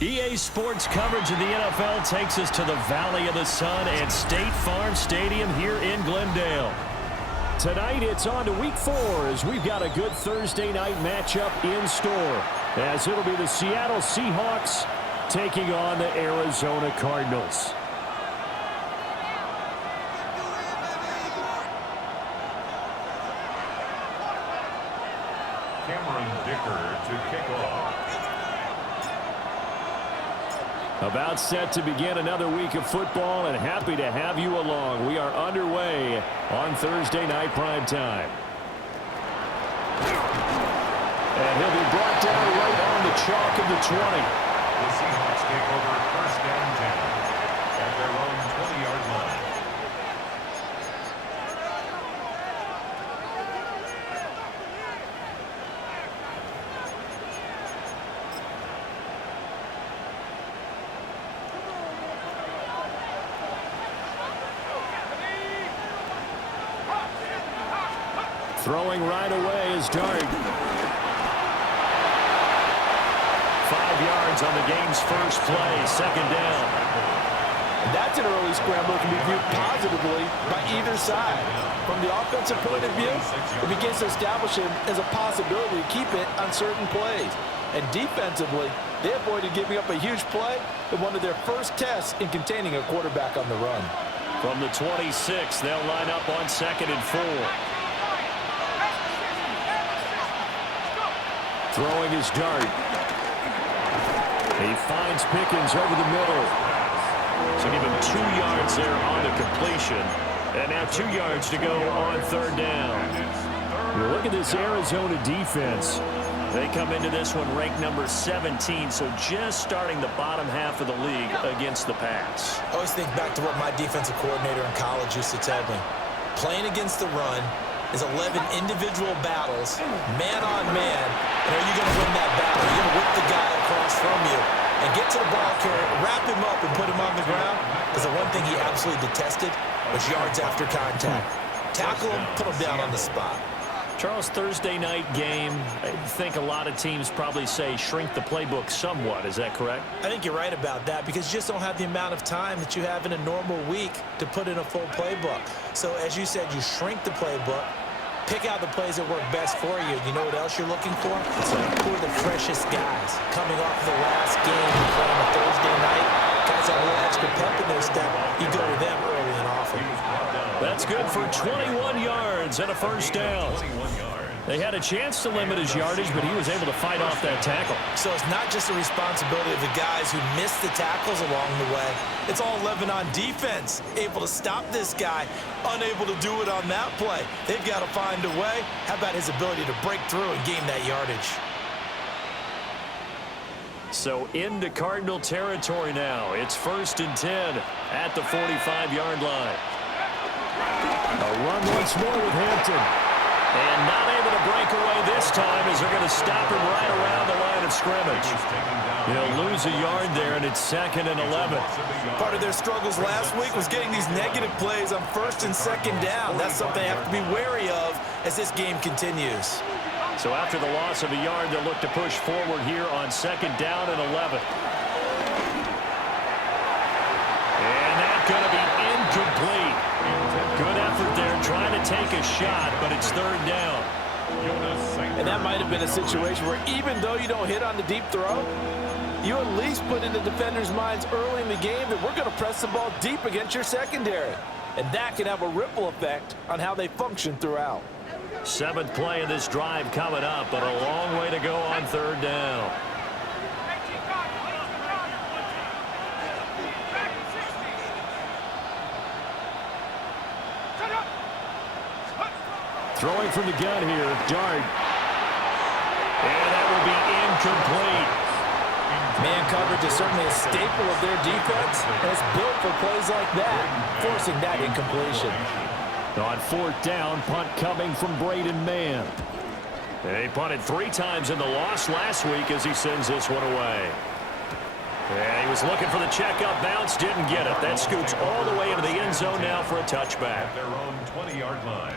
EA Sports coverage of the NFL takes us to the Valley of the Sun at State Farm Stadium here in Glendale. Tonight, it's on to Week 4 as we've got a good Thursday night matchup in store, as it'll be the Seattle Seahawks taking on the Arizona Cardinals. To kick off. About set to begin another week of football, and happy to have you along. We are underway on Thursday night prime time. And he'll be brought down right on the chalk of the 20. The Seahawks take over first down 10 at their own 20-yard line. Throwing right away is Dart. 5 yards on the game's first play, second down. That's an early scramble that can be viewed positively by either side. From the offensive point of view, it begins to establish it as a possibility to keep it on certain plays. And defensively, they avoided giving up a huge play in one of their first tests in containing a quarterback on the run. From the 26, they'll line up on 2nd and 4. Throwing his Dart. He finds Pickens over the middle. So give him 2 yards there on a completion. And now 2 yards to go on 3rd down. You look at this Arizona defense. They come into this one ranked number 17, so just starting the bottom half of the league against the pass. I always think back to what my defensive coordinator in college used to tell me. Playing against the run is 11 individual battles, man on man, and are you going to win that battle? Are you going to whip the guy across from you and get to the ball carrier, wrap him up, and put him on the ground? Because the one thing he absolutely detested was yards after contact. Tackle him, put him down on the spot. Charles, Thursday night game, I think a lot of teams probably say shrink the playbook somewhat. Is that correct? I think you're right about that because you just don't have the amount of time that you have in a normal week to put in a full playbook. So, as you said, you shrink the playbook, pick out the plays that work best for you. You know what else you're looking for? Who are the freshest guys coming off the last game you play on a Thursday night? Guys have a little extra pep in their step. You go to them early and often. That's good for 21 yards and a first down. They had a chance to limit his yardage, but he was able to fight off that tackle. So it's not just the responsibility of the guys who missed the tackles along the way. It's all 11 on defense, able to stop this guy, unable to do it on that play. They've got to find a way. How about his ability to break through and gain that yardage? So into Cardinal territory now. It's 1st and 10 at the 45-yard line. A run once more with Hampton. And not able to break away this time as they're going to stop him right around the line of scrimmage. He'll lose a yard there, and it's 2nd and 11. Part of their struggles last week was getting these negative plays on 1st and 2nd down. That's something they have to be wary of as this game continues. So after the loss of a yard, they'll look to push forward here on 2nd down and 11. And that's going to be incomplete. Good effort there, trying to take a shot, but it's 3rd down. And that might have been a situation where even though you don't hit on the deep throw, you at least put in the defender's minds early in the game that we're going to press the ball deep against your secondary. And that can have a ripple effect on how they function throughout. 7th play of this drive coming up, but a long way to go on 3rd down. Throwing from the gun here, Dart. And that will be incomplete. Man coverage is certainly a staple of their defense, and it's built for plays like that, forcing that incompletion. On 4th down, punt coming from Braden Mann. And he punted 3 times in the loss last week as he sends this one away. And he was looking for the checkup bounce, didn't get it. That scoots all the way into the end zone now for a touchback. At their own 20-yard line.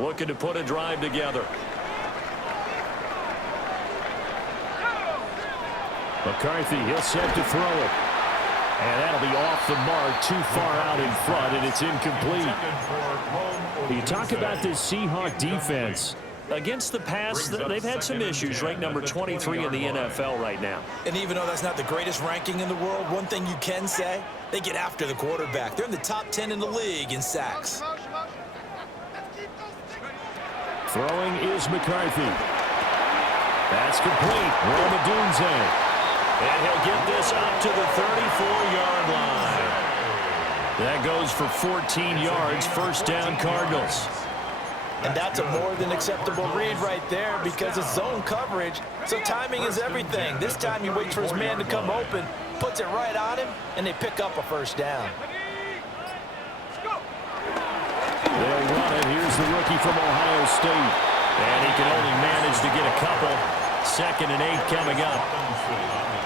looking to put a drive together. McCarthy, he'll set to throw it. And that'll be off the mark, too far out in front, and it's incomplete. You talk about this Seahawks defense. Against the pass, they've had some issues, ranked number 23 in the NFL right now. And even though that's not the greatest ranking in the world, one thing you can say, they get after the quarterback. They're in the top 10 in the league in sacks. Throwing is McCarthy. That's complete. Romadunze. And he'll get this up to the 34-yard line. That goes for 14 yards, first down Cardinals. And that's a more than acceptable read right there because it's zone coverage, so timing is everything. This time he waits for his man to come open, puts it right on him, and they pick up a first down. They'll run it. Here's the rookie from Ohio State. And he can only manage to get a couple. 2nd and 8 coming up.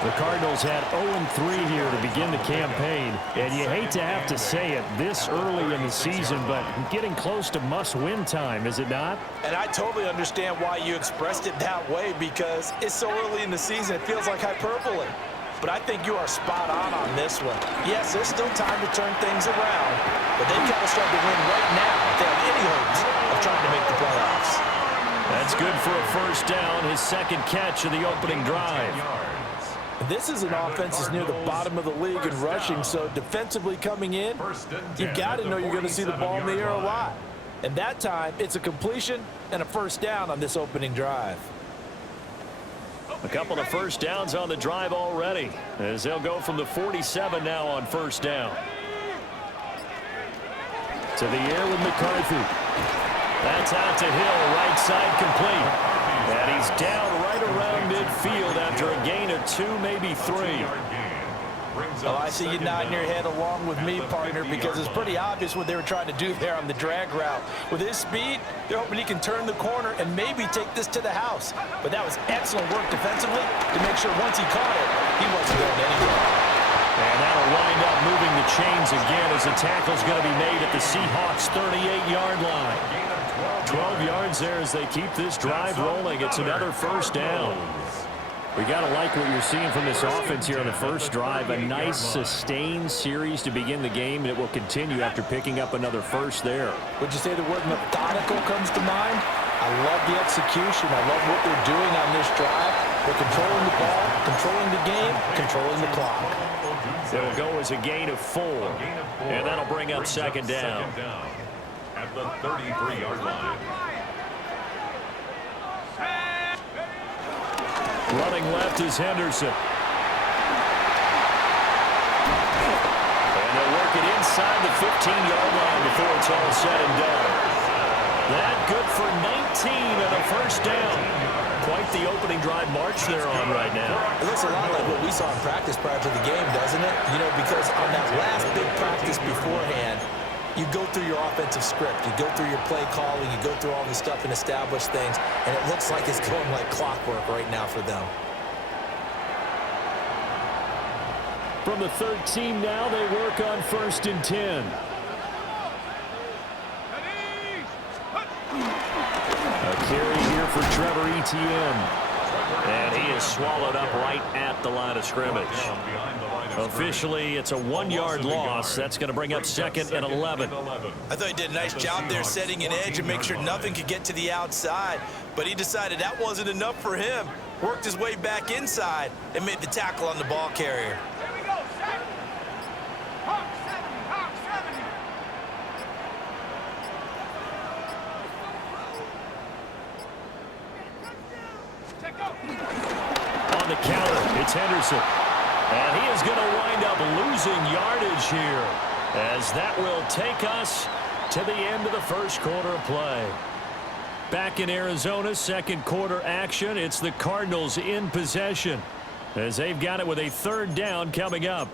The Cardinals had 0-3 here to begin the campaign. And you hate to have to say it this early in the season, but getting close to must-win time, is it not? And I totally understand why you expressed it that way because it's so early in the season, it feels like hyperbole. But I think you are spot on this one. Yes, there's still time to turn things around, but they've got to start to win right now if they have any hopes of trying to make the playoffs. That's good for a first down, his 2nd catch of the opening drive. This is an offense that's near the bottom of the league in rushing, so defensively coming in, you've got to know you're going to see the ball in the air a lot. And that time, it's a completion and a first down on this opening drive. A couple of first downs on the drive already, as they'll go from the 47 now on first down. To the air with McCarthy. That's out to Hill, right side complete. And he's down right around midfield after a gain of 2, maybe 3. Oh, I see you nodding your head along with me, partner, because it's pretty obvious what they were trying to do there on the drag route. With his speed, they're hoping he can turn the corner and maybe take this to the house. But that was excellent work defensively to make sure once he caught it, he wasn't going anywhere. And that'll wind up moving the chains again as the tackle's going to be made at the Seahawks' 38-yard line. 12 yards there as they keep this drive rolling. It's another first down. We got to like what you're seeing from this offense here on the first drive. A nice sustained series to begin the game, and it will continue after picking up another first there. Would you say the word methodical comes to mind? I love the execution. I love what they're doing on this drive. They're controlling the ball, controlling the game, controlling the clock. It'll go as a gain of 4, and that'll bring up second down. At the 33-yard line. Running left is Henderson. And they'll work it inside the 15-yard line before it's all said and done. That good for 19 and a first down. Quite the opening drive march they're on right now. It looks a lot like what we saw in practice prior to the game, doesn't it? You know, because on that last big practice beforehand, you go through your offensive script, you go through your play calling, you go through all this stuff and establish things, and it looks like it's going like clockwork right now for them. From the 13 now, they work on 1st and 10. A carry here for Trevor Etienne. And he is swallowed up right at the line of scrimmage. Officially, it's a 1-yard loss. That's going to bring up 2nd and 11. I thought he did a nice job there setting an edge and make sure nothing could get to the outside. But he decided that wasn't enough for him. Worked his way back inside and made the tackle on the ball carrier. On the counter, it's Henderson. And he is going to wind up losing yardage here, as that will take us to the end of the first quarter of play. Back in Arizona, 2nd quarter action. It's the Cardinals in possession, as they've got it with a 3rd down coming up.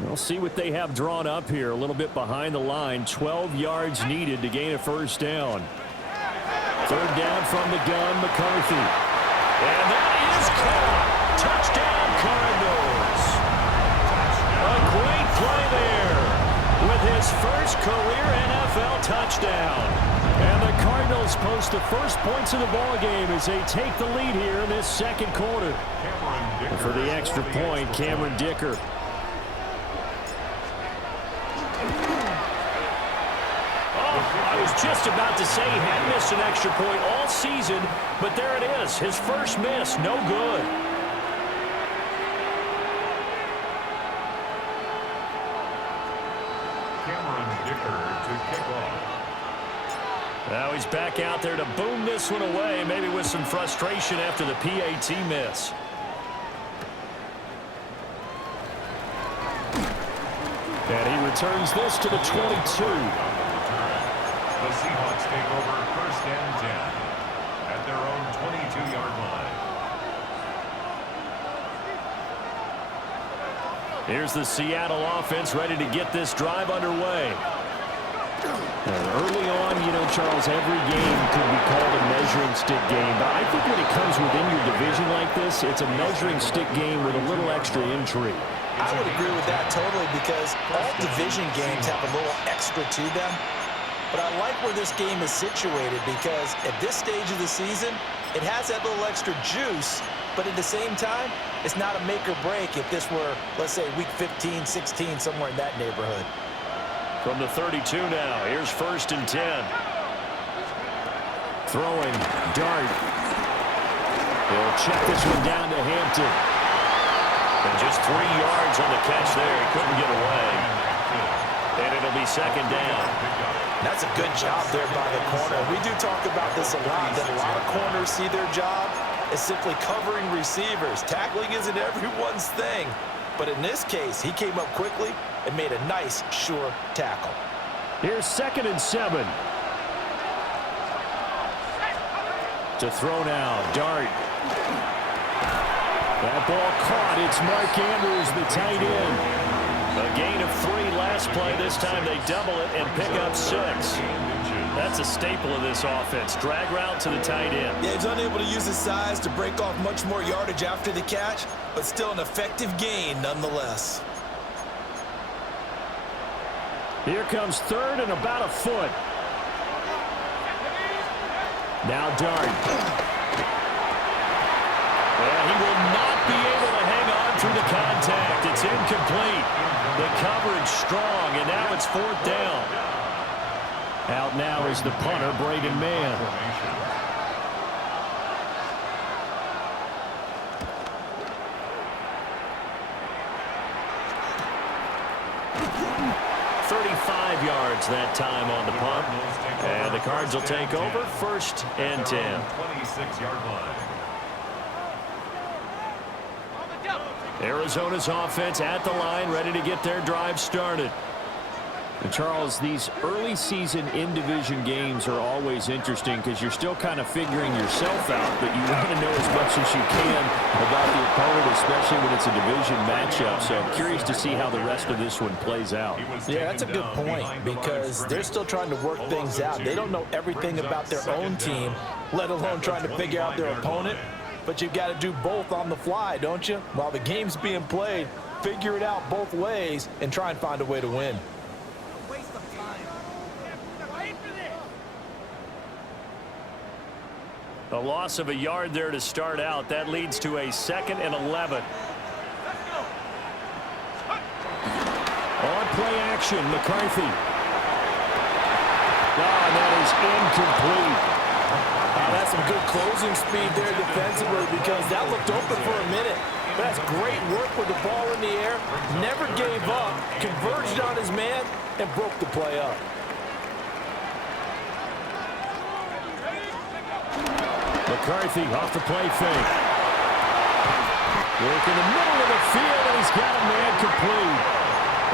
We'll see what they have drawn up here. A little bit behind the line. 12 yards needed to gain a first down. 3rd down from the gun, McCarthy. And that is caught. Touchdown, Cardinals. A great play there with his first career NFL touchdown. And the Cardinals post the first points of the ballgame as they take the lead here in this second quarter. And for the extra point, Cameron Dicker. I was just about to say he had missed an extra point all season, but there it is. His first miss, no good. Cameron Dicker to kick off. Now he's back out there to boom this one away, maybe with some frustration after the PAT miss. And he returns this to the 22. The Seahawks take over first and 10 at their own 22-yard line. Here's the Seattle offense ready to get this drive underway. And early on, you know, Charles, every game could be called a measuring stick game. But I think when it comes within your division like this, it's a measuring stick game with a little extra intrigue. I would agree with that totally because all division games have a little extra to them. But I like where this game is situated because at this stage of the season, it has that little extra juice, but at the same time, it's not a make or break if this were, let's say, week 15, 16, somewhere in that neighborhood. From the 32 now, here's first and 10. Throwing, dart. He'll check this one down to Hampton. And just 3 yards on the catch there. He couldn't get away. And it'll be second down. That's a good job there by the corner. We do talk about this a lot, that a lot of corners see their job as simply covering receivers. Tackling isn't everyone's thing. But in this case, he came up quickly and made a nice, sure tackle. Here's second and 7. To throw now, dart. That ball caught. It's Mark Andrews, the tight end. A gain of 3 last play. This time they double it and pick up 6. That's a staple of this offense. Drag route to the tight end. Yeah, he's unable to use his size to break off much more yardage after the catch, but still an effective gain nonetheless. Here comes third and about a foot. Now dart. And he will not be able to hang on through the contact. It's incomplete. The coverage strong, and now it's 4th down. Out now is the punter, Braden Mann. "35 yards that time on the punt. And the Cards will take over first and 10. 26-yard line. Arizona's offense at the line, ready to get their drive started. And Charles, these early season in-division games are always interesting because you're still kind of figuring yourself out, but you want to know as much as you can about the opponent, especially when it's a division matchup. So I'm curious to see how the rest of this one plays out. Yeah, that's a good point because they're still trying to work things out. They don't know everything about their own team, let alone trying to figure out their opponent. But you've got to do both on the fly, don't you? While the game's being played, figure it out both ways and try and find a way to win. A loss of a yard there to start out. That leads to a 2nd and 11. On play action, McCarthy. And that is incomplete. That's some good closing speed there defensively because that looked open for a minute. But that's great work with the ball in the air. Never gave up, converged on his man, and broke the play up. McCarthy off the play fake. Work in the middle of the field, and he's got a man complete.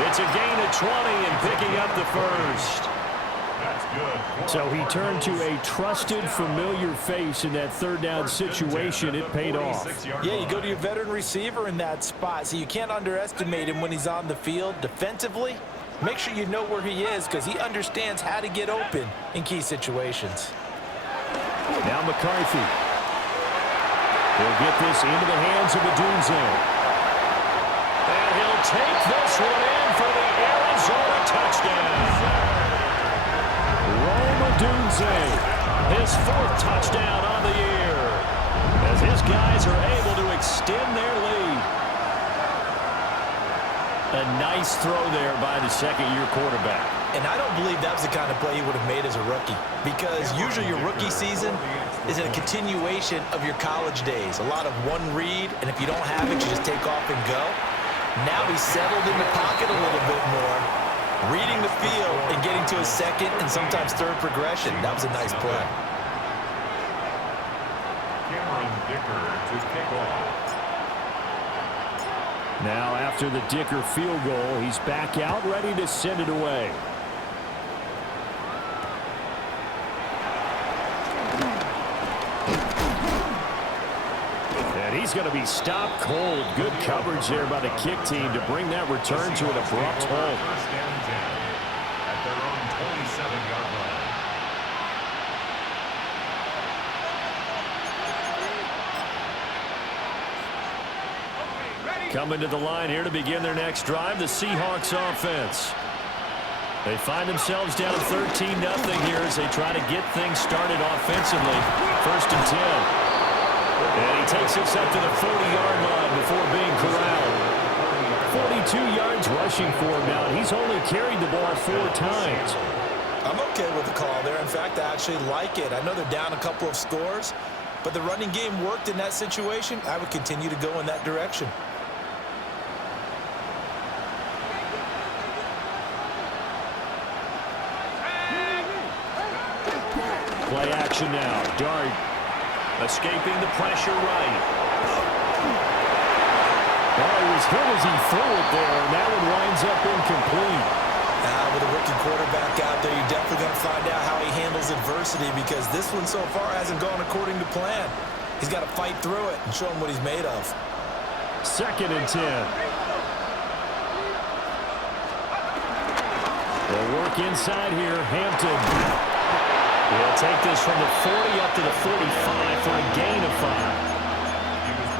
It's a gain of 20 and picking up the first. That's good. So he turned to a trusted, familiar face in that 3rd down situation. It paid off. Yeah, you go to your veteran receiver in that spot, so you can't underestimate him when he's on the field. Defensively, make sure you know where he is because he understands how to get open in key situations. Now McCarthy. He'll get this into the hands of Odunze. And he'll take this one in for the Arizona touchdown. Odunze, his 4th touchdown on the year, as his guys are able to extend their lead. A nice throw there by the second-year quarterback. And I don't believe that was the kind of play he would have made as a rookie, because usually your rookie season is a continuation of your college days. A lot of one read, and if you don't have it, you just take off and go. Now he's settled in the pocket a little bit more, reading the field and getting to his second and sometimes third progression. That was a nice play. To kick off. Now, after the Dicker field goal, he's back out, ready to send it away. And he's going to be stopped cold. Good coverage there by the kick team to bring that return to an abrupt halt. First and 10 at their own 27-yard line. Coming to the line here to begin their next drive, the Seahawks offense. They find themselves down 13-0 here as they try to get things started offensively. First and 10. And he takes this up to the 40-yard line before being corralled. 42 yards rushing for him now. He's only carried the ball 4 times. I'm okay with the call there. In fact, I actually like it. I know they're down a couple of scores, but the running game worked in that situation. I would continue to go in that direction. Play action now. Dart escaping the pressure right. Oh, he was hit as he threw it there, and that one winds up incomplete. With a rookie quarterback out there, you're definitely going to find out how he handles adversity, because this one so far hasn't gone according to plan. He's got to fight through it and show him what he's made of. Second and 10. They'll work inside here. Hampton. He'll take this from the 40 up to the 45 for a gain of 5.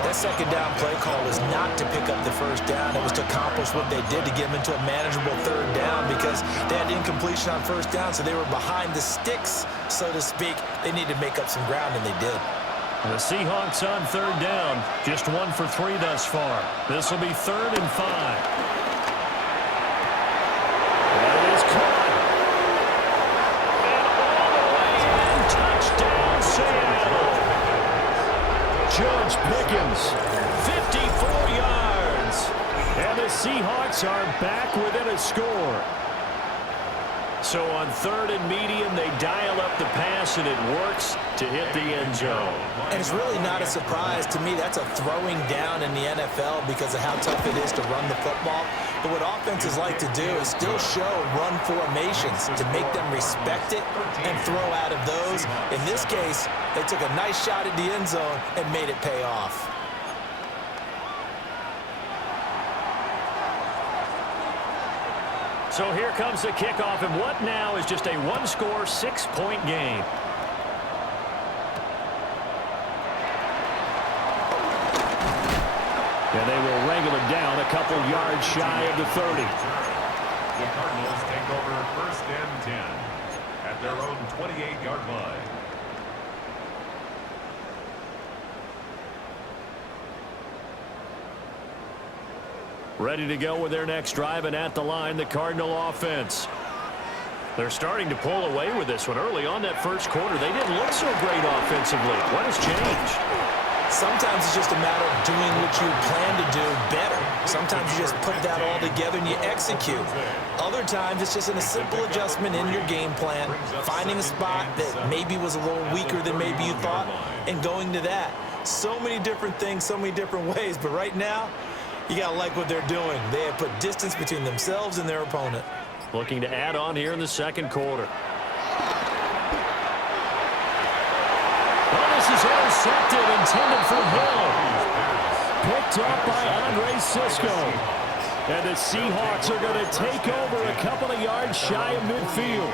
That second down play call was not to pick up the first down. It was to accomplish what they did, to get them into a manageable third down, because they had incompletion on first down, so they were behind the sticks, so to speak. They needed to make up some ground, and they did. The Seahawks on third down, just 1 for 3 thus far. This will be 3rd and 5. That is caught. And all the way in, touchdown Seattle. George Pickens, 54 yards. And the Seahawks are back within a score. So on 3rd and medium, they dial up the pass, and it works to hit the end zone. And it's really not a surprise to me. That's a throwing down in the NFL because of how tough it is to run the football. But what offenses like to do is still show run formations to make them respect it and throw out of those. In this case, they took a nice shot at the end zone and made it pay off. So here comes the kickoff, and what now is just a one-score, 6-point game. And they will wrangle it down a couple yards shy of the 30. The Cardinals take over 1st and 10 at their own 28-yard line. Ready to go with their next drive, and at the line, the Cardinal offense. They're starting to pull away with this one. Early on that first quarter, they didn't look so great offensively. What has changed? Sometimes it's just a matter of doing what you plan to do better. Sometimes you just put that all together and you execute. Other times it's just a simple adjustment in your game plan, finding a spot that maybe was a little weaker than maybe you thought, and going to that. So many different things, so many different ways, but right now, you got to like what they're doing. They have put distance between themselves and their opponent. Looking to add on here in the second quarter. Well, this is intercepted, intended for Hill. Picked up by Andre Cisco. And the Seahawks are going to take over a couple of yards shy of midfield.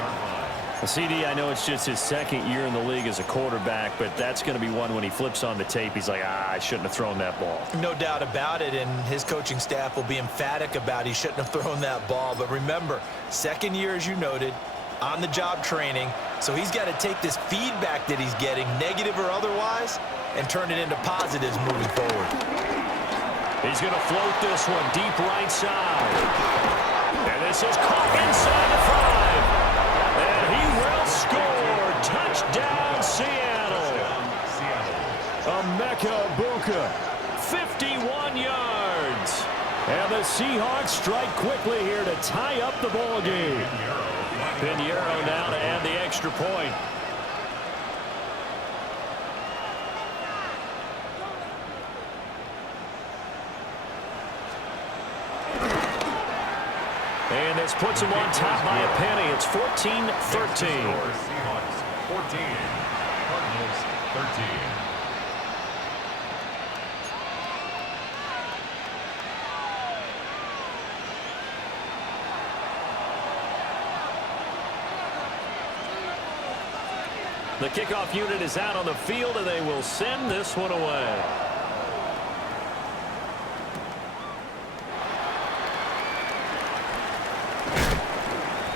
CD, I know it's just his second year in the league as a quarterback, but that's going to be one when he flips on the tape, he's like, I shouldn't have thrown that ball. No doubt about it, and his coaching staff will be emphatic about he shouldn't have thrown that ball. But remember, second year, as you noted, on-the-job training, so he's got to take this feedback that he's getting, negative or otherwise, and turn it into positives moving forward. He's going to float this one deep right side. And this is caught inside the 5. And he will score. Touchdown, Seattle. Emeka Egbuka, 51 yards. And the Seahawks strike quickly here to tie up the ball game. Pinheiro now to add the extra point. And this puts him on top by a penny. It's 14-13. Seahawks 14, Cardinals 13. The kickoff unit is out on the field, and they will send this one away.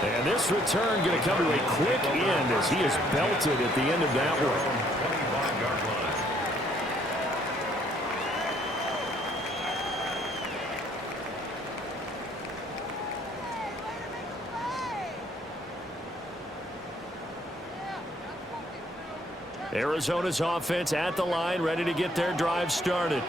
And this return going to come to a quick end as he is belted at the end of that one. 25-yard line. Arizona's offense at the line, ready to get their drive started.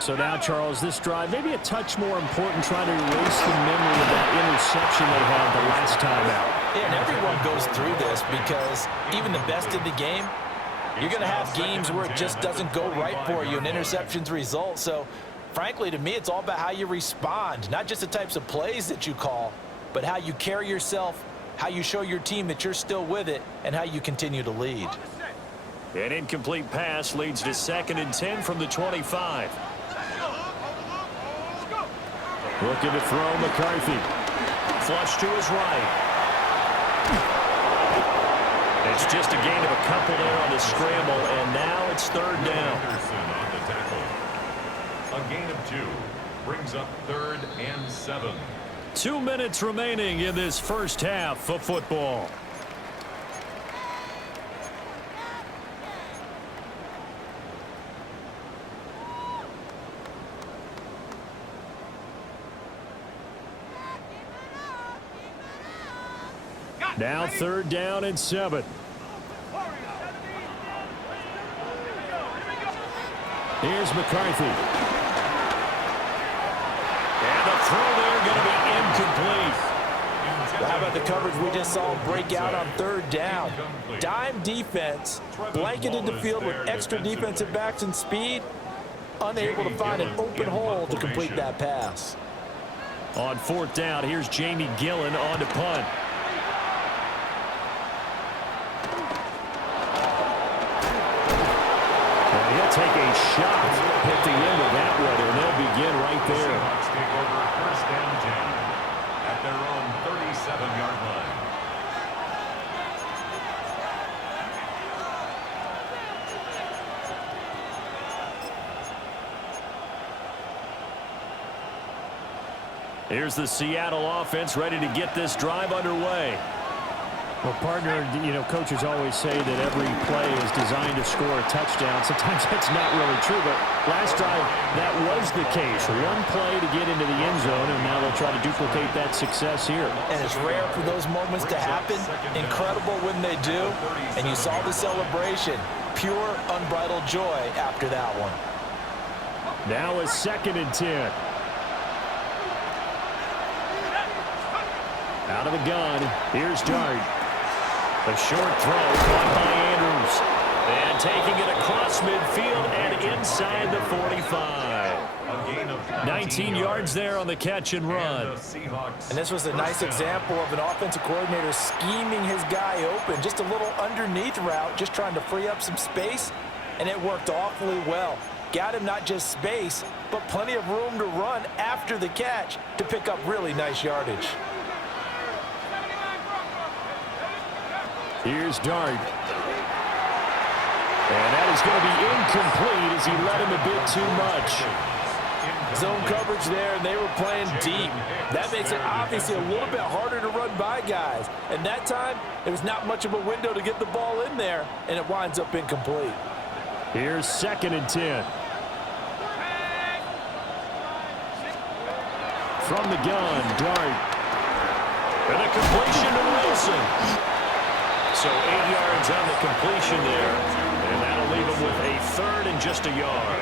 So now, Charles, this drive maybe a touch more important, trying to erase the memory of that interception they had the last time out. Yeah, and everyone goes through this because even the best in the game, you're going to have games where it just doesn't go right for you and interceptions result. So, frankly, to me, it's all about how you respond, not just the types of plays that you call, but how you carry yourself, how you show your team that you're still with it, and how you continue to lead. An incomplete pass leads to 2nd and 10 from the 25. Looking to throw McCarthy. Flush to his right. It's just a gain of a couple there on the scramble, and now it's 3rd down. Anderson on the tackle. A gain of 2 brings up 3rd and 7. 2 minutes remaining in this first half of football. Now 3rd down and 7. Here's McCarthy. And the throw there going to be incomplete. Well, how about the coverage we just saw break out on 3rd down? Dime defense, blanketed the field with extra defensive backs and speed, unable to find an open hole to complete that pass. On 4th down, here's Jamie Gillen on to punt. He'll take a shot at the end of that one, and they'll begin right there. Seahawks take over 1st and 10 at their own 37-yard line. Here's the Seattle offense ready to get this drive underway. Well, partner, coaches always say that every play is designed to score a touchdown. Sometimes that's not really true, but last drive, that was the case. One play to get into the end zone, and now they'll try to duplicate that success here. And it's rare for those moments to happen. Incredible when they do. And you saw the celebration. Pure, unbridled joy after that one. Now a 2nd and 10. Out of the gun, here's Dart. A short throw caught by Andrews. And taking it across midfield and inside the 45. 19 yards there on the catch and run. And this was a nice example of an offensive coordinator scheming his guy open. Just a little underneath route, just trying to free up some space. And it worked awfully well. Got him not just space, but plenty of room to run after the catch to pick up really nice yardage. Here's Dart. And that is going to be incomplete as he let him a bit too much. Zone coverage there, and they were playing deep. That makes it obviously a little bit harder to run by guys. And that time, there was not much of a window to get the ball in there, and it winds up incomplete. Here's 2nd and 10. From the gun, Dart. And a completion to Wilson. So 8 yards on the completion there. And that'll leave him with a 3rd and just a yard.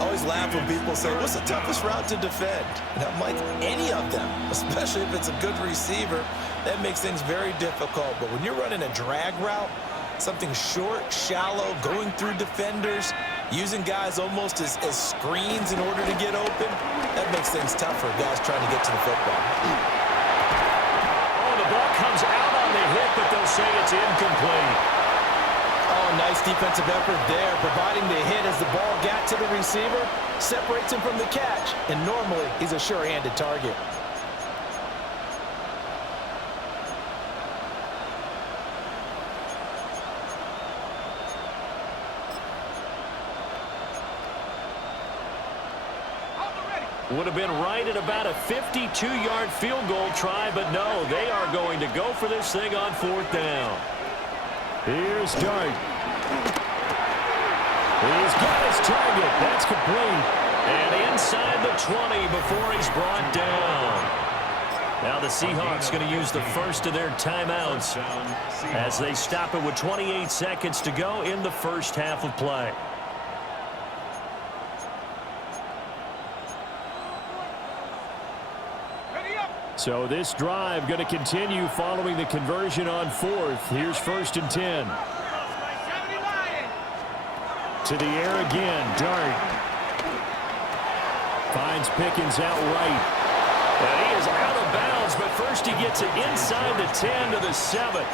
I always laugh when people say, what's the toughest route to defend? And I'm like, any of them, especially if it's a good receiver. That makes things very difficult. But when you're running a drag route, something short, shallow, going through defenders, using guys almost as screens in order to get open, that makes things tough for guys trying to get to the football. Oh, the ball comes out on the hit, but they'll say it's incomplete. Oh, nice defensive effort there, providing the hit as the ball got to the receiver, separates him from the catch, and normally he's a sure-handed target. Would have been right at about a 52-yard field goal try, but no, they are going to go for this thing on 4th down. Here's Dart. He's got his target. That's complete. And inside the 20 before he's brought down. Now the Seahawks going to use the first of their timeouts as they stop it with 28 seconds to go in the first half of play. So this drive going to continue following the conversion on 4th. Here's 1st and 10. To the air again, Dart. Finds Pickens out right. And he is out of bounds, but first he gets it inside the 10 to the 7.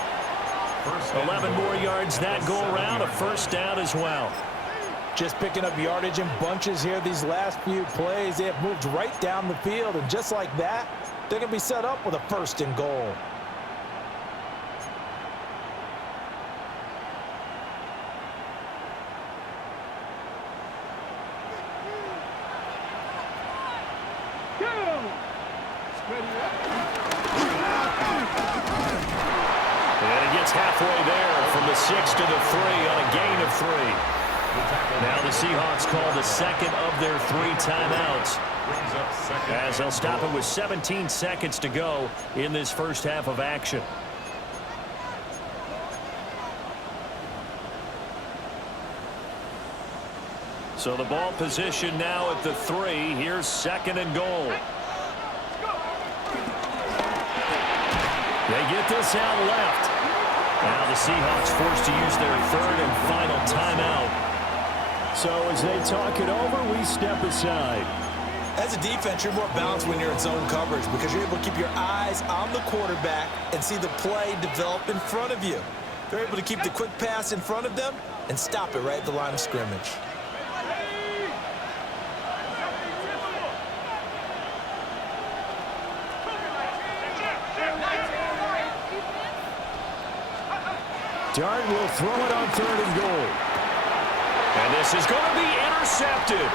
11 more yards that go around, a 1st down as well. Just picking up yardage in bunches here these last few plays. They have moved right down the field, and just like that, they're going to be set up with a 1st and goal. And he gets halfway there from the 6 to the 3 on a gain of 3. Now the Seahawks call the 2nd of their 3 timeouts, as they'll stop it with 17 seconds to go in this first half of action. So the ball position now at the 3. Here's 2nd and goal. They get this out left. Now the Seahawks forced to use their 3rd and final timeout. So as they talk it over, we step aside. As a defense, you're more balanced when you're in zone coverage because you're able to keep your eyes on the quarterback and see the play develop in front of you. They're able to keep the quick pass in front of them and stop it right at the line of scrimmage. Dart will throw it on 3rd and goal. And this is going to be intercepted.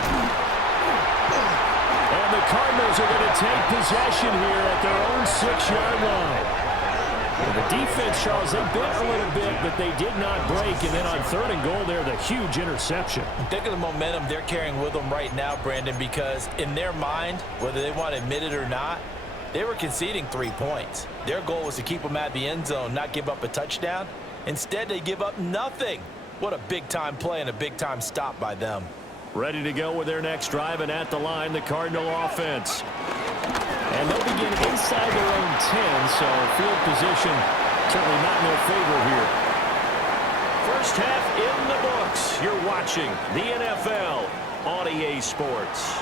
And the Cardinals are going to take possession here at their own 6-yard line. And the defense, Charles, they bit a little bit, but they did not break. And then on 3rd and goal there, the huge interception. Think of the momentum they're carrying with them right now, Brandon, because in their mind, whether they want to admit it or not, they were conceding 3 points. Their goal was to keep them at the end zone, not give up a touchdown. Instead, they give up nothing. What a big-time play and a big-time stop by them. Ready to go with their next drive, and at the line, the Cardinal offense. And they'll begin inside their own 10, so field position certainly not in their favor here. First half in the books. You're watching the NFL on EA Sports.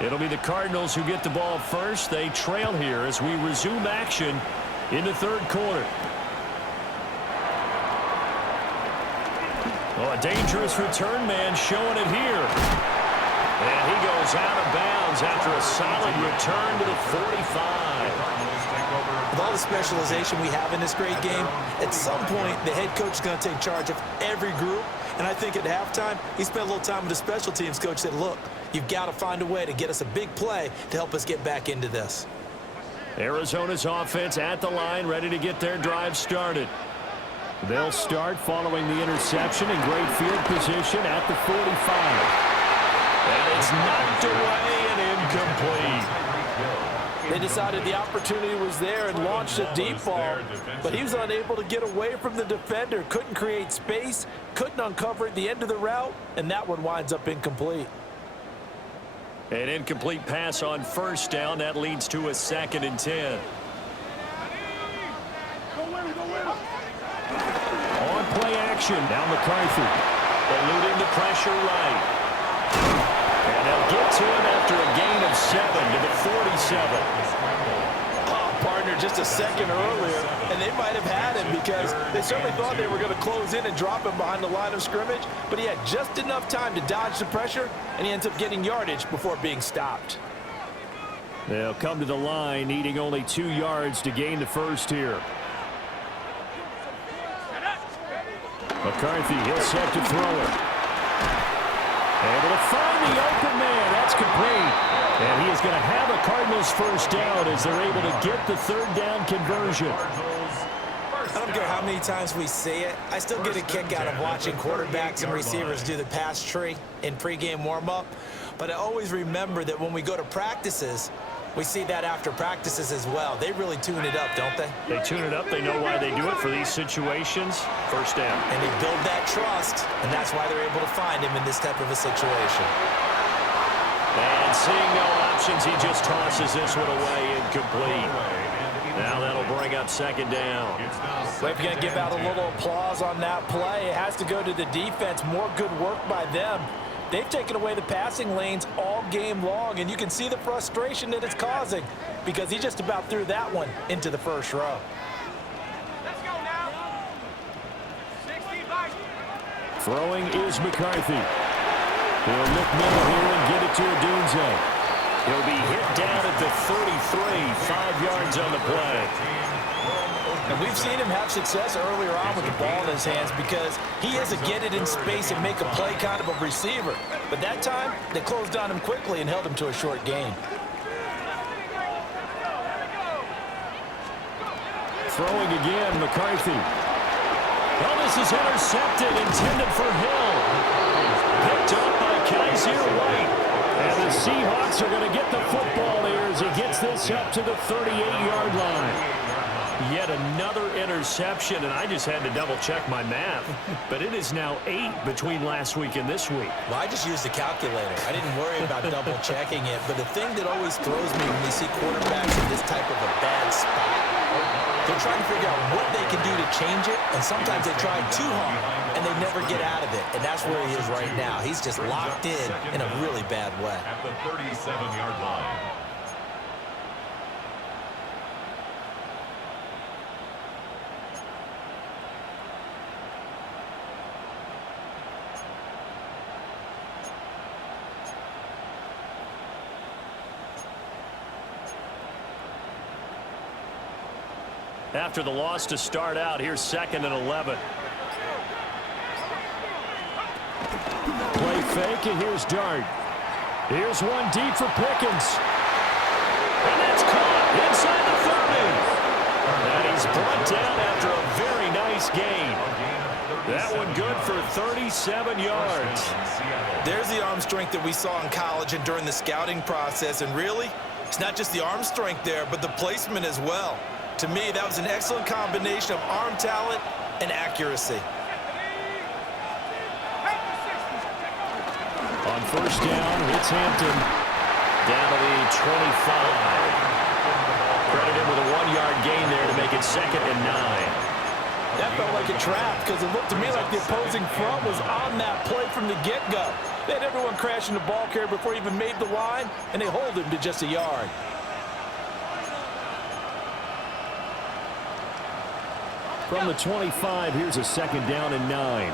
It'll be the Cardinals who get the ball first. They trail here as we resume action in the third quarter. Oh, a dangerous return man showing it here. And he goes out of bounds after a solid return to the 45. With all the specialization we have in this great game, at some point the head coach is going to take charge of every group. And I think at halftime, he spent a little time with the special teams coach, said, look, you've got to find a way to get us a big play to help us get back into this. Arizona's offense at the line, ready to get their drive started. They'll start following the interception in great field position at the 45. And it's knocked away and incomplete. They decided the opportunity was there and launched a deep ball, but he was unable to get away from the defender, couldn't create space, couldn't uncover at the end of the route, and that one winds up incomplete. An incomplete pass on first down. That leads to a 2nd and 10. On play action. Now McCarthy. Eluding the pressure right. And they'll get to him after a gain of 7 to the 47. Oh, partner, just a second earlier, and they might have had him because they certainly thought they were going to close in and drop him behind the line of scrimmage, but he had just enough time to dodge the pressure, and he ends up getting yardage before being stopped. They'll come to the line, needing only 2 yards to gain the first here. McCarthy, he'll set to throw it. Able to find the open man. That's complete. And he is going to have a Cardinals first down as they're able to get the 3rd down conversion. I don't care how many times we see it. I still get a kick out of watching quarterbacks and receivers do the pass tree in pregame warm-up. But I always remember that when we go to practices, we see that after practices as well. They really tune it up, don't they? They tune it up. They know why they do it for these situations. First down. And they build that trust, and that's why they're able to find him in this type of a situation. And seeing no options, he just tosses this one away, incomplete. Now that'll bring up 2nd down. Well, if you're going to give out a little applause on that play, it has to go to the defense. More good work by them. They've taken away the passing lanes all game long, and you can see the frustration that it's causing because he just about threw that one into the first row. Let's go now. 65. Throwing is McCarthy. He'll look middle here and get it to Odunze. He'll be hit down at the 33, 5 yards on the play. And we've seen him have success earlier on with the ball in his hands because he is a get it in space and make a play kind of a receiver. But that time, they closed on him quickly and held him to a short gain. Throwing again, McCarthy. Well, this is intercepted, intended for Hill. Picked up by Yr1. And the Seahawks are going to get the football here as he gets this up to the 38-yard line. Yet another interception, and I just had to double-check my math. But it is now 8 between last week and this week. Well, I just used a calculator. I didn't worry about double-checking it. But the thing that always throws me when you see quarterbacks in this type of a bad spot, they're trying to figure out what they can do to change it, and sometimes they try too hard, and they never get out of it. And that's where he is right now. He's just locked in a really bad way. At the 37-yard line. After the loss to start out, here's 2nd and 11. Play fake, and here's Dart. Here's one deep for Pickens. And that's caught inside the 30. And he's brought down after a very nice gain. That one good for 37 yards. There's the arm strength that we saw in college and during the scouting process. And really, it's not just the arm strength there, but the placement as well. To me, that was an excellent combination of arm talent and accuracy. On first down, it's Hampton. Down to the 25. Credit him with a 1-yard gain there to make it 2nd and 9. That felt like a trap because it looked to me like the opposing front was on that play from the get-go. They had everyone crashing the ball carrier before he even made the line, and they hold him to just a yard. From the 25, here's a 2nd down and 9.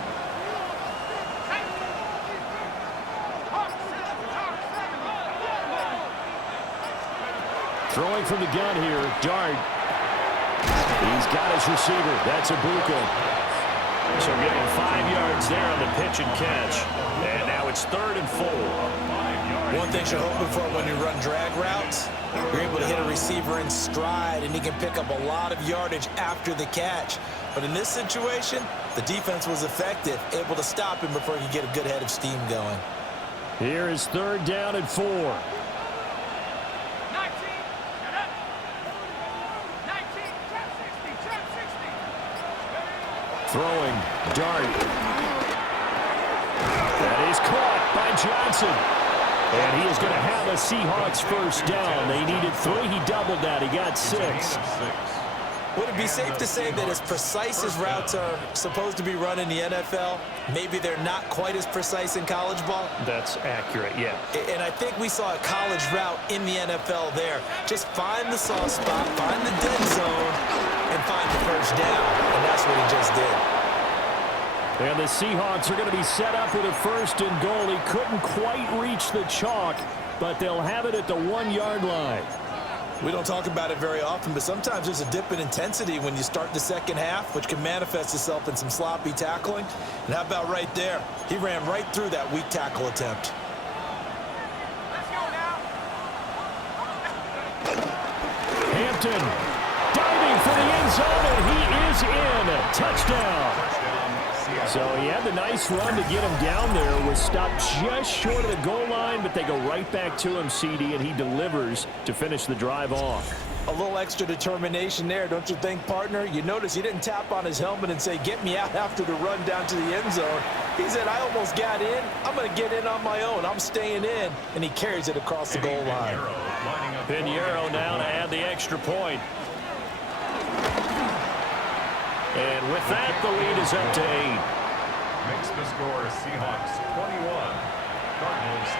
Throwing from the gun here, Dart. He's got his receiver. That's Ibuka. So getting 5 yards there on the pitch and catch. And now it's 3rd and 4. One thing you're hoping for when you run drag routes, you're able to hit a receiver in stride, and he can pick up a lot of yardage after the catch. But in this situation, the defense was effective, able to stop him before he could get a good head of steam going. Here is 3rd down and 4. 19, get up. 19, trap 60, trap 60. Throwing, Dart. That is caught by Johnson. And he is going to have a Seahawks 1st down. They needed 3. He doubled that. He got 6. Would it be safe to say that as precise as routes are supposed to be run in the NFL, maybe they're not quite as precise in college ball? That's accurate, yeah. And I think we saw a college route in the NFL there. Just find the soft spot, find the dead zone, and find the 1st down. And that's what he just did. And the Seahawks are going to be set up with a 1st and goal. He couldn't quite reach the chalk, but they'll have it at the 1-yard line. We don't talk about it very often, but sometimes there's a dip in intensity when you start the 2nd half, which can manifest itself in some sloppy tackling. And how about right there? He ran right through that weak tackle attempt. Let's go now. Hampton diving for the end zone, and he is in. Touchdown. So he had the nice run to get him down there. Was stopped just short of the goal line, but they go right back to him, CD, and he delivers to finish the drive off. A little extra determination there, don't you think, partner? You notice he didn't tap on his helmet and say, get me out after the run down to the end zone. He said, I almost got in. I'm going to get in on my own. I'm staying in. And he carries it across the goal line. Pinheiro now to add the extra point. And with that, the lead is up to 8. Makes the score Seahawks 21, Cardinals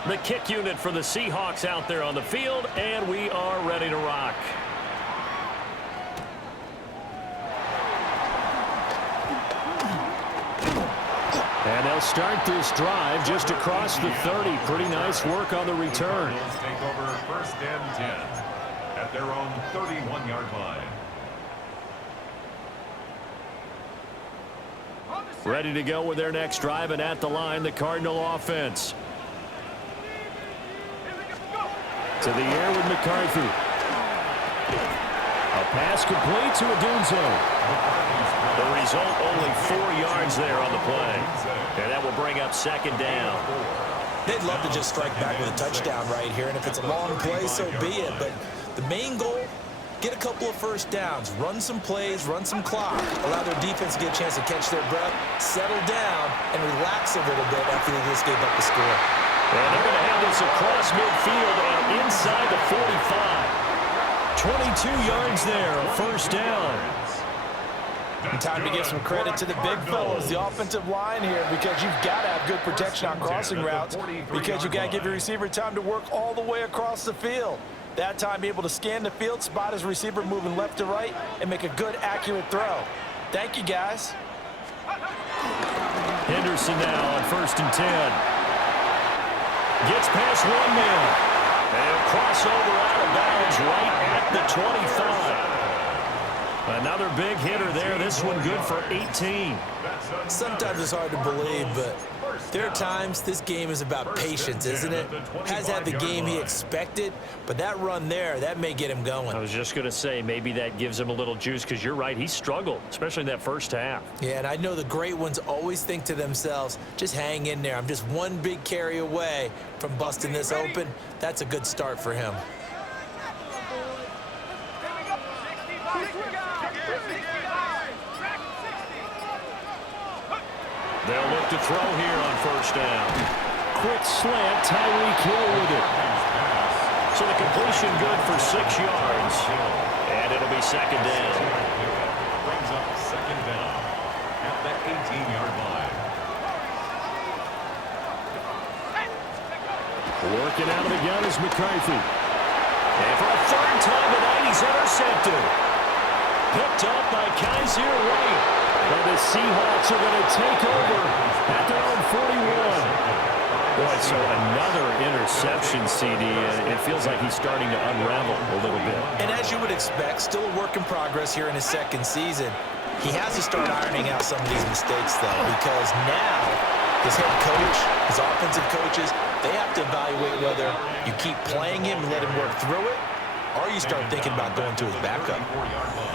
13. The kick unit for the Seahawks out there on the field, and we are ready to rock. And they'll start this drive just across the 30. Pretty nice work on the return. The Cardinals take over 1st and 10 at their own 31-yard line. Ready to go with their next drive, and at the line, the Cardinal offense. To the air with McCarthy. A pass complete to Adunzo. The result, only 4 yards there on the play. And that will bring up 2nd down. They'd love to just strike back with a touchdown right here, and if it's a long play, so be it. But the main goal, get a couple of 1st downs, run some plays, run some clock, allow their defense to get a chance to catch their breath, settle down, and relax a little bit after they just gave up the score. And they're going to have this across midfield and inside the 45. 22 yards there, a 1st down. And time to give some credit to the big fellas, the offensive line here, because you've got to have good protection on crossing routes, because you've got to give your receiver time to work all the way across the field. That time, be able to scan the field, spot his receiver moving left to right, and make a good, accurate throw. Thank you, guys. Henderson now on 1st and 10. Gets past 1 man. And crossover out of bounds right at the 25. Another big hitter there. This one good for 18. Sometimes it's hard to believe, but there are times this game is about patience, isn't it? Has had the game he expected, but that run there, that may get him going. I was just going to say, maybe that gives him a little juice, because you're right, he struggled, especially in that 1st half. Yeah, and I know the great ones always think to themselves, just hang in there. I'm just one big carry away from busting this open. That's a good start for him. They'll look to throw here on 1st down. Quick slant, Tyreek Hill with it. So the completion good for 6 yards. And it'll be second down. Brings up second down at the 18-yard line. Working out of the gun is McCarthy. And for a third time tonight, he's intercepted. Picked up by Yr1. And the Seahawks are going to take over at their own 41. Boy, so another interception, CD. It feels like he's starting to unravel a little bit. And as you would expect, still a work in progress here in his second season. He has to start ironing out some of these mistakes, though, because now his head coach, his offensive coaches, they have to evaluate whether you keep playing him and let him work through it, or you start thinking about going to his backup.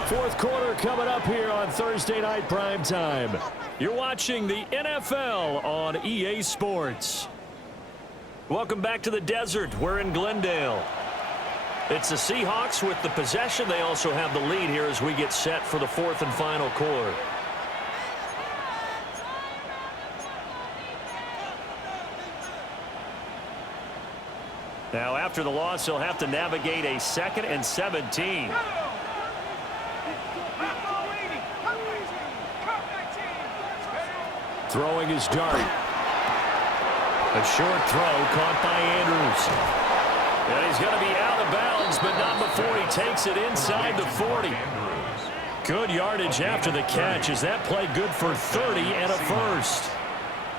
Fourth quarter coming up here on Thursday Night Primetime. You're watching the NFL on EA Sports. Welcome back to the desert. We're in Glendale. It's the Seahawks with the possession. They also have the lead here as we get set for the fourth and final quarter. Now, after the loss, he'll have to navigate a 2nd and 17. Throwing his dart. A short throw caught by Andrews. And he's going to be out of bounds, but not before he takes it inside the 40. Good yardage after the catch. Is that play good for 30 and a first?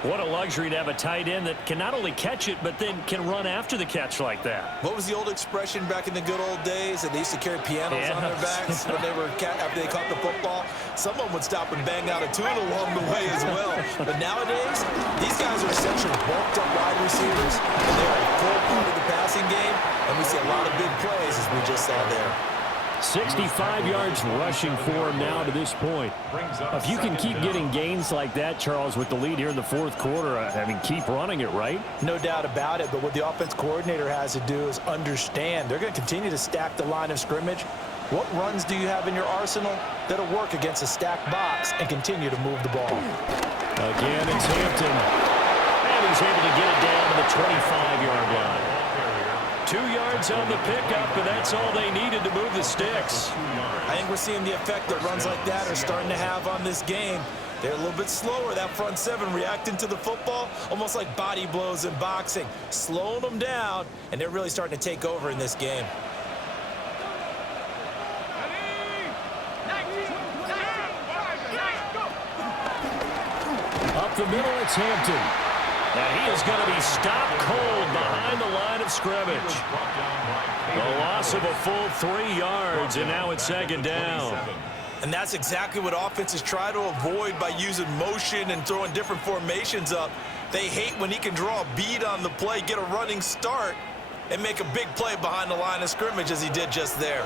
What a luxury to have a tight end that can not only catch it, but then can run after the catch like that. What was the old expression back in the good old days that they used to carry pianos on their backs when they were after they caught the football? Someone would stop and bang out a tune along the way as well. But nowadays, these guys are essentially bulked up wide receivers, and they're a full part of the passing game, and we see a lot of big plays as we just saw there. 65 yards rushing for him now to this point. If you can keep getting gains like that, Charles, with the lead here in the fourth quarter, I mean, keep running it, right? No doubt about it, but what the offense coordinator has to do is understand they're going to continue to stack the line of scrimmage. What runs do you have in your arsenal that'll work against a stacked box and continue to move the ball? Again, it's Hampton. And he's able to get it down to the 25-yard line. 2 yards on the pickup, and that's all they needed to move the sticks. I think we're seeing the effect that runs like that are starting to have on this game. They're a little bit slower, that front seven, reacting to the football, almost like body blows in boxing, slowing them down, and they're really starting to take over in this game. Up the middle, it's Hampton. And he is going to be stopped cold behind the line of scrimmage. A loss of a full 3 yards, and now it's second down. And that's exactly what offenses try to avoid by using motion and throwing different formations up. They hate when he can draw a bead on the play, get a running start, and make a big play behind the line of scrimmage as he did just there.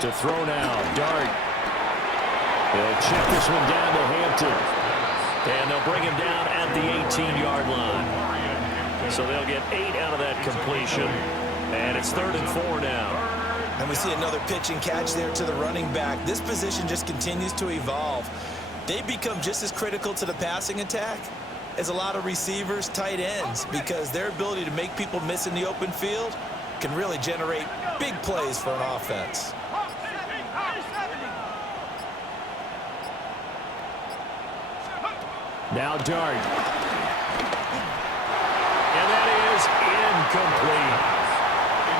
To throw now, Dart. They'll check this one down to Hampton. And they'll bring him down at the 18-yard line. So they'll get 8 out of that completion. And it's 3rd and 4 now. And we see another pitch and catch there to the running back. This position just continues to evolve. They become just as critical to the passing attack as a lot of receivers, tight ends, because their ability to make people miss in the open field can really generate big plays for an offense. Now Dart. And that is incomplete.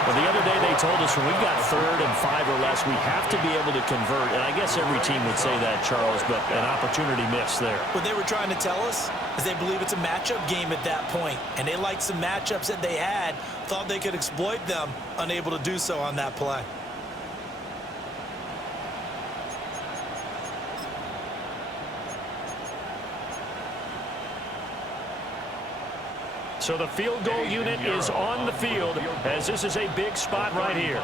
Well, the other day they told us when we got 3rd and 5 or less, we have to be able to convert. And I guess every team would say that, Charles, but an opportunity missed there. What they were trying to tell us is they believe it's a matchup game at that point. And they liked some matchups that they had, thought they could exploit them, unable to do so on that play. So the field goal unit is on the field as this is a big spot right here.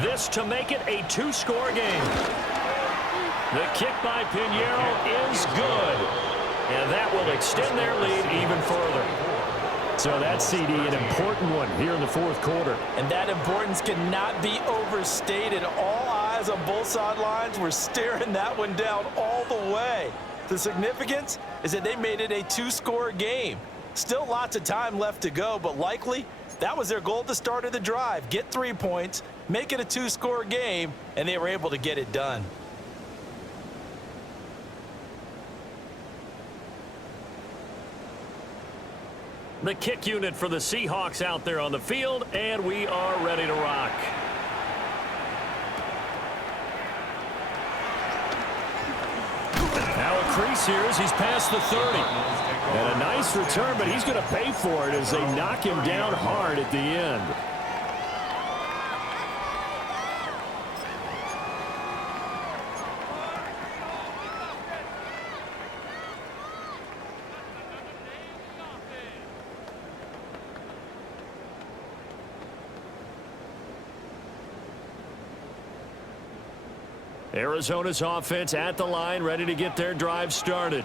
This to make it a 2-score game. The kick by Pinheiro is good. And that will extend their lead even further. So that's, CD, an important one here in the fourth quarter. And that importance cannot be overstated. All eyes guys on both sidelines were staring that one down all the way. The significance is that they made it a 2-score game. Still lots of time left to go, but likely that was their goal at the start of the drive. Get 3 points, make it a 2-score game, and they were able to get it done. The kick unit for the Seahawks out there on the field, and we are ready to rock. Now a crease here as he's past the 30. And a nice return, but he's going to pay for it as they knock him down hard at the end. Arizona's offense at the line, ready to get their drive started.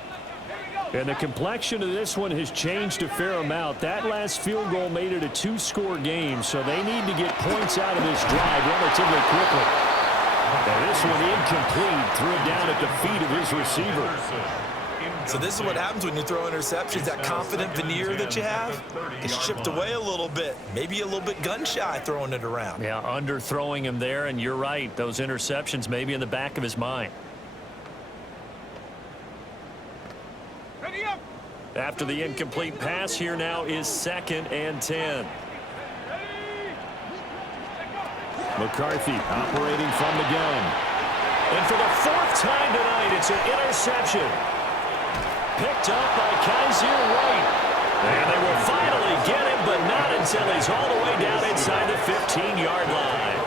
And the complexion of this one has changed a fair amount. That last field goal made it a 2-score game, so they need to get points out of this drive relatively quickly. And this one incomplete, threw it down at the feet of his receiver. So this is what happens when you throw interceptions. That confident veneer that you have is chipped away a little bit. Maybe a little bit gun-shy throwing it around. Yeah, underthrowing him there, and you're right. Those interceptions may be in the back of his mind. Ready up. After the incomplete pass, here now is 2nd and 10. McCarthy operating from the gun. And for the 4th time tonight, it's an interception. Picked up by Yr1. And they will finally get him, but not until he's all the way down inside the 15-yard line.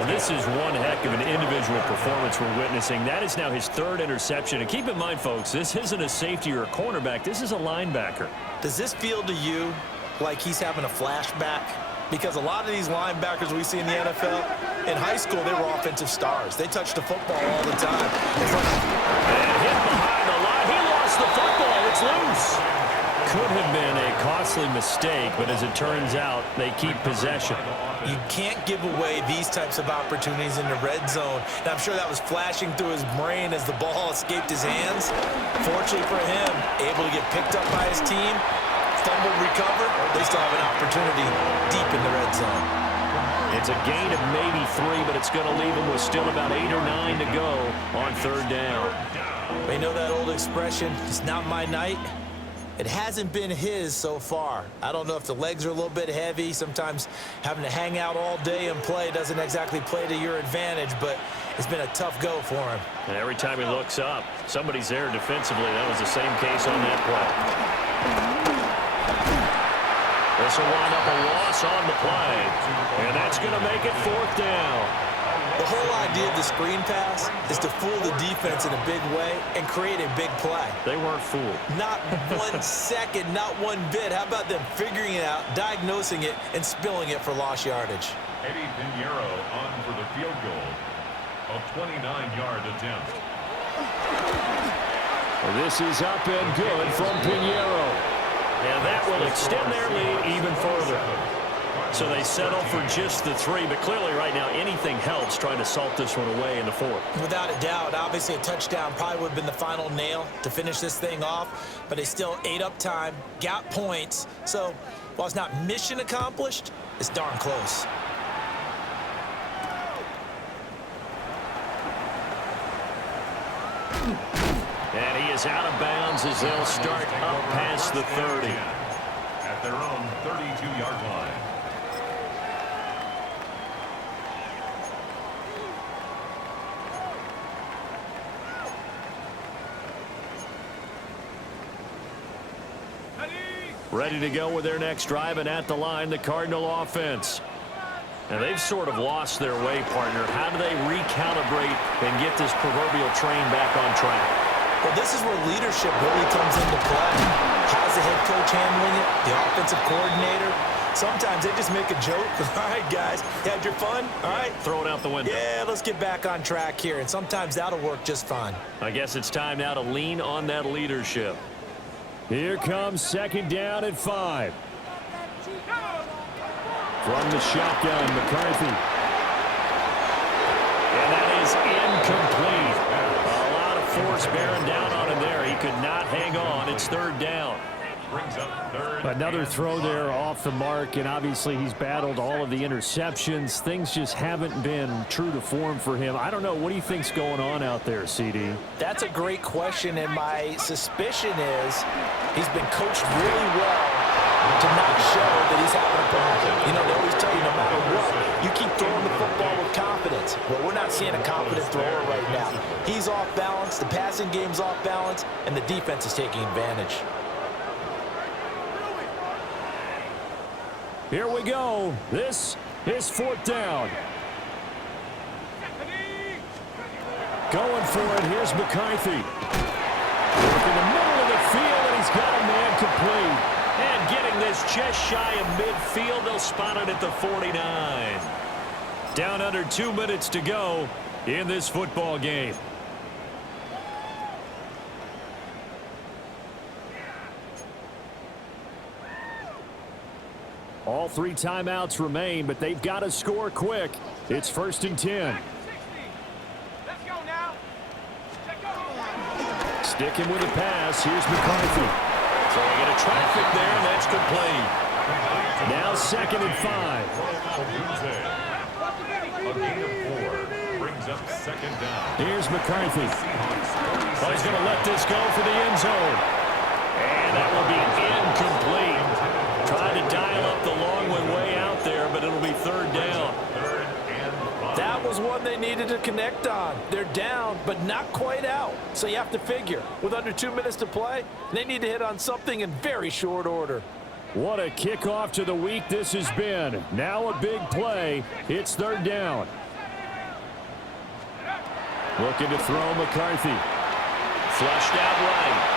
And this is one heck of an individual performance we're witnessing. That is now his 3rd interception. And keep in mind, folks, this isn't a safety or a cornerback. This is a linebacker. Does this feel to you like he's having a flashback? Because a lot of these linebackers we see in the NFL, in high school, they were offensive stars. They touched the football all the time. And hit behind the line. He lost the football. It's loose. Could have been a costly mistake, but as it turns out, they keep possession. You can't give away these types of opportunities in the red zone. And I'm sure that was flashing through his brain as the ball escaped his hands. Fortunately for him, able to get picked up by his team, fumble, recover, they still have an opportunity deep in the red zone. It's a gain of maybe 3, but it's going to leave him with still about 8 or 9 to go on 3rd down. They know that old expression, it's not my night. It hasn't been his so far. I don't know if the legs are a little bit heavy. Sometimes having to hang out all day and play doesn't exactly play to your advantage, but it's been a tough go for him. And every time he looks up, somebody's there defensively. That was the same case on that play. This will wind up a loss on the play, and that's going to make it 4th down. The whole idea of the screen pass is to fool the defense in a big way and create a big play. They weren't fooled. Not 1 second, not 1 bit. How about them figuring it out, diagnosing it, and spilling it for lost yardage? Eddie Pinheiro on for the field goal. A 29-yard attempt. This is up and good from Pinheiro. And that will extend their lead even further. So they settle for just the 3, but clearly right now anything helps trying to salt this one away in the 4th. Without a doubt, obviously a touchdown probably would have been the final nail to finish this thing off, but they still ate up time, got points. So while it's not mission accomplished, it's darn close. And he is out of bounds as they'll start up past the 30. At their own 32-yard line. Ready to go with their next drive, and at the line, the Cardinal offense. And they've sort of lost their way, partner. How do they recalibrate and get this proverbial train back on track? Well, this is where leadership really comes into play. How's the head coach handling it? The offensive coordinator? Sometimes they just make a joke. All right, guys, you had your fun? All right. Throw it out the window. Yeah, let's get back on track here. And sometimes that'll work just fine. I guess it's time now to lean on that leadership. Here comes 2nd down at 5. From the shotgun, McCarthy. Defense bearing down on him there. He could not hang on. It's third down. Brings up third. Another throw there off the mark, and obviously he's battled all of the interceptions. Things just haven't been true to form for him. I don't know. What do you think's going on out there, CD? That's a great question, and my suspicion is he's been coached really well to not show that he's having a problem. You know, they always tell you no matter what, you keep throwing the football with confidence. Well, we're not seeing a confident thrower right now. He's off balance, the passing game's off balance, and the defense is taking advantage. Here we go. This is fourth down. Going for it. Here's McCarthy. In the middle of the field, and he's got a man complete. And getting this just shy of midfield. They'll spot it at the 49. Down under 2 minutes to go in this football game. All 3 timeouts remain, but they've got to score quick. It's 1st and 10. Let's go now. Sticking with the pass. Here's McCarthy. So they get a traffic there, and that's complete. Now 2nd and 5. A gain of 4 brings up second down. Here's McCarthy. Oh, he's going to let this go for the end zone. And that will be incomplete. Trying to dial up the long way out there, but it'll be third down. That was one they needed to connect on. They're down, but not quite out. So you have to figure, with under 2 minutes to play, they need to hit on something in very short order. What a kickoff to the week this has been. Now a big play. It's third down. Looking to throw McCarthy. Flushed out right.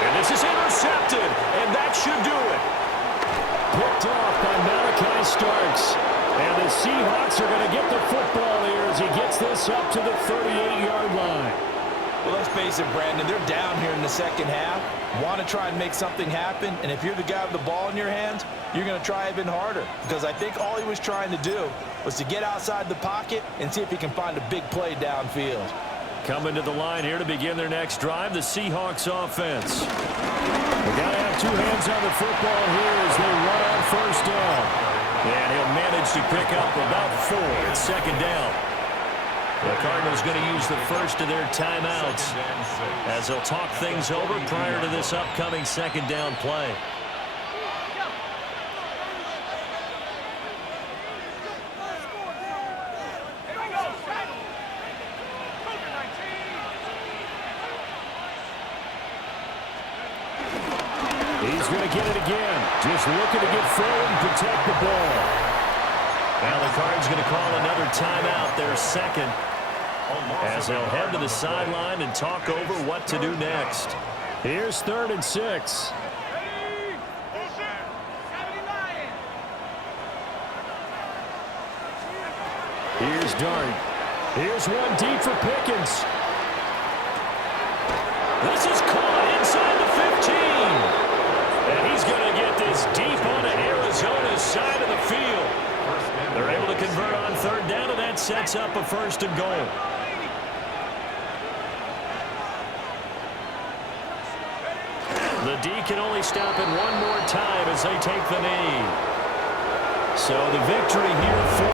And this is intercepted, and that should do it. Picked off by Malachi Starks. And the Seahawks are going to get the football here as he gets this up to the 38-yard line. Well, let's face it, Brandon, they're down here in the second half. Want to try and make something happen, and if you're the guy with the ball in your hands, you're going to try even harder. Because I think all he was trying to do was to get outside the pocket and see if he can find a big play downfield. Coming to the line here to begin their next drive, the Seahawks offense. They got to have 2 hands on the football here as they run on first down. And he'll manage to pick up about 4 at second down. The Cardinals going to use the first of their timeouts as they'll talk things over prior to this upcoming second down play. He's going to get it again. Just looking to get forward and protect the ball. Now the Cards going to call another timeout, their second, as they'll head to the sideline and talk over what to do next. Here's 3rd and 6. Here's Dart. Here's one deep for Pickens. This is caught inside the 15. And he's going to get this deep onto Arizona's side of the field. They're able to convert on third down, and that sets up a 1st and goal. The D can only stop it one more time as they take the knee. So the victory here for